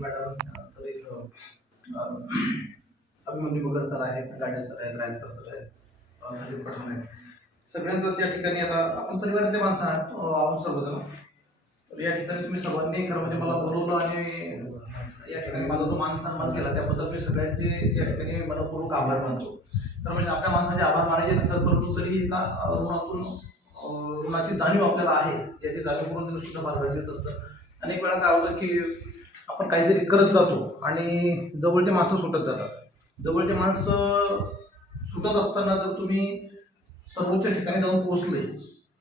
Madam तर एक अभिमन्यू बगर सर आहेत, गाडे सर आहेत, रायकर सर आहेत, संदीप पठाण आहेत. सगळ्यांचं त्या ठिकाणी आता आपण परिवारातले माणसं आहोत सर्वजण. तर या ठिकाणी तुम्ही सर्वांनी खरं म्हणजे मला बोलवलं आणि या ठिकाणी माझा जो मान सन्मान केला त्याबद्दल मी सगळ्यांचे या ठिकाणी मनपूर्वक आभार मानतो. तर म्हणजे आपल्या माणसाचे आभार मानायचे नसतात, परंतु तरी एका ऋणाची जाणीव आपल्याला आहे, याची जाणीव करून देणं सुद्धा फार गरजेचं असतं. अनेक वेळा काय होतं की आपण काहीतरी करत जातो आणि जवळचे माणसं सुटत जातात. जवळचे माणसं सुटत असताना जर तुम्ही सर्वोच्च ठिकाणी जाऊन पोहोचले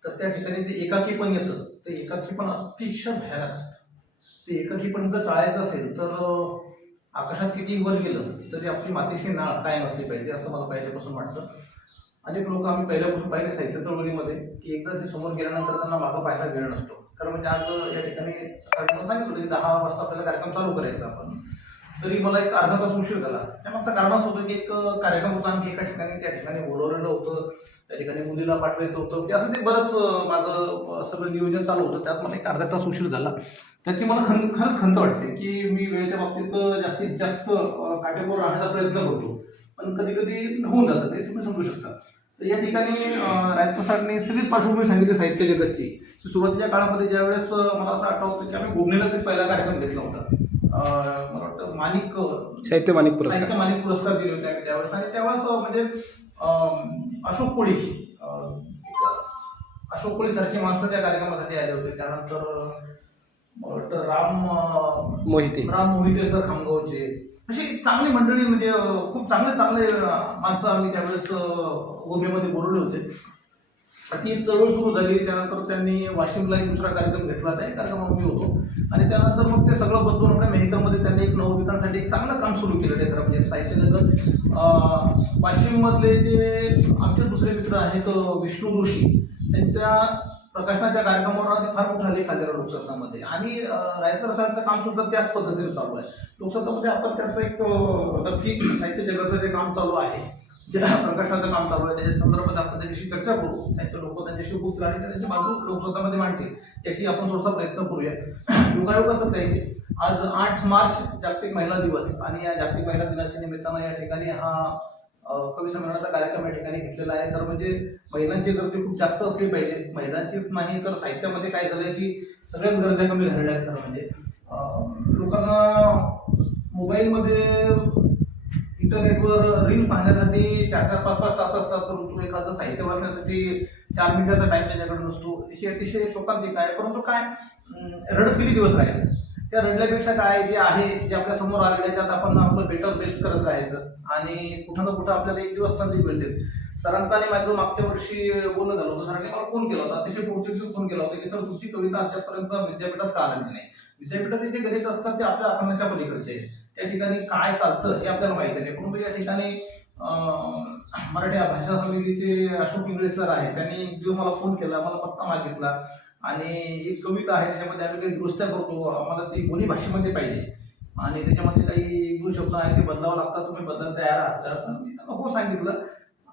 तर त्या ठिकाणी जे एकाकी पण येतं ते एकाकी पण अतिशय भयानक असतं. ते एकाकी पण जर टाळायचं असेल तर आकाशात किती वर गेलं तरी आपली मातीशी नाळ कायम असली पाहिजे असं मला पहिल्यापासून वाटतं. अनेक लोक आम्ही पहिल्यापासून पाहिले साहित्य चळवळीमध्ये की एकदा ते समोर गेल्यानंतर त्यांना मागं पाहायला वेळ नसतो. कारण म्हणजे आज या ठिकाणी सांगितलं की 10 वाजता आपल्याला कार्यक्रम चालू करायचा आपण, तरी मला एक अर्धा तास उशीर झाला. त्यामागचं कारण असं होतं की एक कार्यक्रम होता आणखी एका ठिकाणी त्या ठिकाणी बोलवलेलं होतं, त्या ठिकाणी मुलीला पाठवायचं होतं, म्हणजे असं ते बरंच माझं सगळं नियोजन चालू होतं. त्यात मला एक अर्धा तास उशीर झाला. त्याची मला खरंच खंत वाटते की मी वेळेच्या बाबतीत जास्तीत जास्त काटेकोर राहण्याचा प्रयत्न करतो, पण कधी कधी होऊन जातं, ते तुम्ही समजू शकता. तर या ठिकाणी राजप्रसादने सगळीच पार्श्वभूमी सांगितली साहित्य जगतची. सुरुवातीच्या काळामध्ये ज्यावेळेस मला असं आठवतं की आम्ही भोगणीलाच एक पहिला कार्यक्रम घेतला होता. मला वाटतं साहित्य माणिक पुरस्कार दिले होते आम्ही त्यावेळेस. आणि त्यावेळेस म्हणजे अशोक कोळी सारखी माणसं त्या कार्यक्रमासाठी आले होते. त्यानंतर मला वाटतं राम मोहिते सर खामगावचे, अशी चांगली मंडळी, म्हणजे खूप चांगले माणसं आम्ही त्यावेळेस भूमीमध्ये बोलवले होते. ती चळवळ सुरू झाली. त्यानंतर त्यांनी वाशिमला एक दुसरा कार्यक्रम घेतला, त्या कार्यक्रमात मी होतो. आणि त्यानंतर मग ते सगळं बदलून आपल्या मेहकरमध्ये त्यांनी एक नवोदितांसाठी एक चांगलं काम सुरू केलं आहे. खरं म्हणजे साहित्य जगत वाशिममधले जे आमचे दुसरे मित्र आहेत विष्णू जोशी, त्यांच्या प्रकाशनाच्या कार्यक्रमावर आज फार मोठा लेख आलेला लोकसत्तामध्ये. आणि रायकर सरांचं काम सुद्धा त्याच पद्धतीने चालू आहे. लोकसत्तामध्ये आपण त्याचं एक नक्की साहित्य जगाचं जे काम चालू आहे, जे प्रकाशनाचं काम चालू आहे, त्याच्या संदर्भात आपण त्याच्याशी चर्चा करू. त्यांचे लोक त्यांच्याशी बोलतील आणि त्यांची बाजू लोकसत्तामध्ये मांडतील, याची आपण थोडासा प्रयत्न करूया. योगायोगाचं काय की आज 8 मार्च जागतिक महिला दिवस, आणि या जागतिक महिला दिनाच्या निमित्तानं या ठिकाणी हा कवी संमेलनाचा कार्यक्रम या ठिकाणी घेतलेला आहे. तर म्हणजे महिलांची गर्दी खूप जास्त असली पाहिजे. महिलांचीच नाही तर साहित्यामध्ये काय झालंय की सगळ्याच गरजा कमी झालेल्या आहेत. खरं म्हणजे लोकांना मोबाईलमध्ये इंटरनेटवर रील पाहण्यासाठी 4-4, 5-5 तास असतात, परंतु एखादं साहित्य वाचण्यासाठी 4 मिनिटाचा टाइम त्याच्याकडे नसतो. अतिशय शोकांतिक आहे. परंतु काय, रडत किती दिवस राहायचं? त्या रडल्यापेक्षा काय जे आहे, जे आपल्या समोर आलेलं आहे त्यात आपण आपलं बेटर बेस्ट करत राहायचं. आणि कुठं ना कुठं आपल्याला एक दिवस संधी मिळतेच. सरांचा आणि माझं मागच्या वर्षी बोलणं झालं होतं. सरांनी मला फोन केला होता, अतिशय पॉझिटिव्ह फोन केला होता की सर तुमची कविता अद्यापर्यंत विद्यापीठात का आली नाही. विद्यापीठाचे जे गणित असतात ते आपल्या आकलनाच्या पलीकडचे आहे. त्या ठिकाणी काय चालतं हे आपल्याला माहिती नाही. परंतु या ठिकाणी मराठी भाषा समितीचे अशोक इंगळे सर आहेत, त्यांनी एक दिवस मला फोन केला, मला पत्ता मागितला. आणि एक कविता आहे त्याच्यामध्ये आम्ही काही दुरुस्त्या करतो, आम्हाला ती बोली भाषेमध्ये पाहिजे आणि त्याच्यामध्ये काही गुण शब्द आहेत ते बदलावं लागतात, तुम्ही बदलायला तयार आहात का? तर मी त्यांना हो सांगितलं.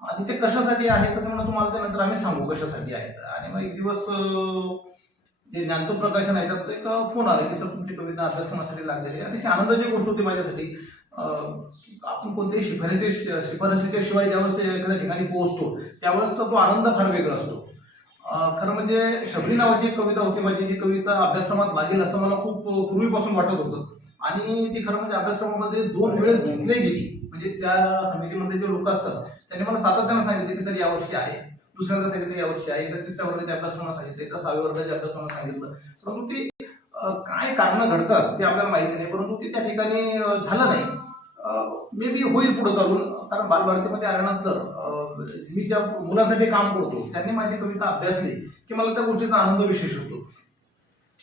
आणि ते कशासाठी आहे तर म्हणून तुम्हाला त्यानंतर आम्ही सांगू कशासाठी आहेत. आणि मग एक दिवस जे ज्ञानतो प्रकाशन आहे त्याचं एक फोन आला की सर तुमची कविता अभ्यासक्रमासाठी लागलेली. अतिशय आनंदाची गोष्ट होती माझ्यासाठी. आपण कोणत्याही शिफारसीच्या शिवाय ज्यावेळेस एखाद्या ठिकाणी पोहोचतो त्यावेळेसचा तो आनंद फार वेगळा असतो. खरं म्हणजे शबरी नावाची एक कविता होती माझी, जी कविता अभ्यासक्रमात लागेल असं मला खूप पूर्वीपासून वाटत होतं. आणि ती खरं म्हणजे अभ्यासक्रमामध्ये 2 वेळेस घेतली गेली. म्हणजे त्या समितीमध्ये जे लोक असतात त्यांनी मला सातत्यानं सांगितलं की सर यावर्षी आहे, दुसऱ्यांदा सांगितलं यावर्षी आहे, एकदा 3ऱ्या वर्गाच्या अभ्यासक्रमाला सांगितलं, एकदा 6व्या वर्गाच्या अभ्यासक्रमाला सांगितलं. परंतु ती काय कारण घडतात ते आपल्याला माहिती नाही, परंतु ते त्या ठिकाणी झालं नाही. मे बी होईल पुढे चालून, कारण बालभारतीमध्ये आल्यानंतर मी ज्या मुलांसाठी काम करतो त्यांनी माझी कविता अभ्यासली की मला त्या गोष्टीचा आनंद विशेष होतो.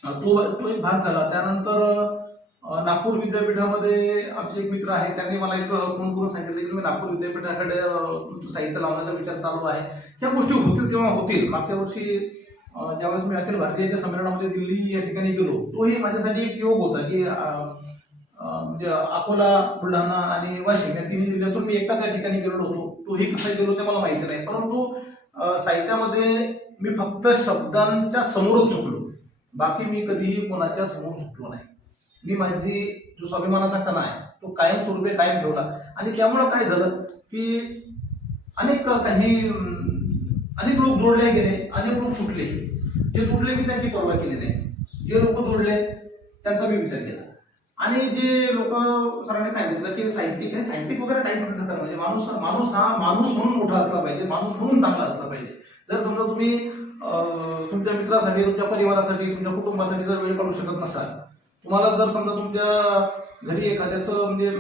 तो एक भाग झाला. त्यानंतर नागपूर विद्यापीठामध्ये आमचे एक मित्र आहेत, त्यांनी मला एक फोन करून सांगितलं की तुम्ही नागपूर विद्यापीठाकडे तुमचं साहित्य लावण्याचा विचार चालू आहे. ह्या गोष्टी होतील तेव्हा होतील. मागच्या वर्षी ज्यावेळेस मी अखिल भारतीय संमेलनामध्ये दिल्ली या ठिकाणी गेलो, तोही माझ्यासाठी एक योग होता की म्हणजे अकोला, बुलढाणा आणि वाशिम या 3 जिल्ह्यातून मी एकटा त्या ठिकाणी गेलो होतो. तोही कसा गेलो ते मला माहिती नाही, परंतु साहित्यामध्ये मी फक्त शब्दांच्या समोरच चुकलो, बाकी मी कधीही कोणाच्या समोर चुकलो नाही. मी माझी जो स्वाभिमानाचा कणा आहे तो कायमस्वरूपी कायम ठेवला. आणि त्यामुळं काय झालं की अनेक लोक जोडले गेले, अनेक लोक तुटले. जे तुटले मी त्यांची पर्वा केली नाही, जे लोक जोडले त्यांचा मी विचार केला. आणि जे लोक सरांनी सांगितलं की साहित्यिक वगैरे काहीच नसतं खरं. म्हणजे माणूस हा माणूस म्हणून मोठा असला पाहिजे, माणूस म्हणून चांगला असला पाहिजे. जर समजा तुम्ही तुमच्या मित्रासाठी, तुमच्या परिवारासाठी, तुमच्या कुटुंबासाठी जर वेळ काढू शकत नसाल, तुम्हाला जर समजा तुमच्या घरी एखाद्याचं म्हणजे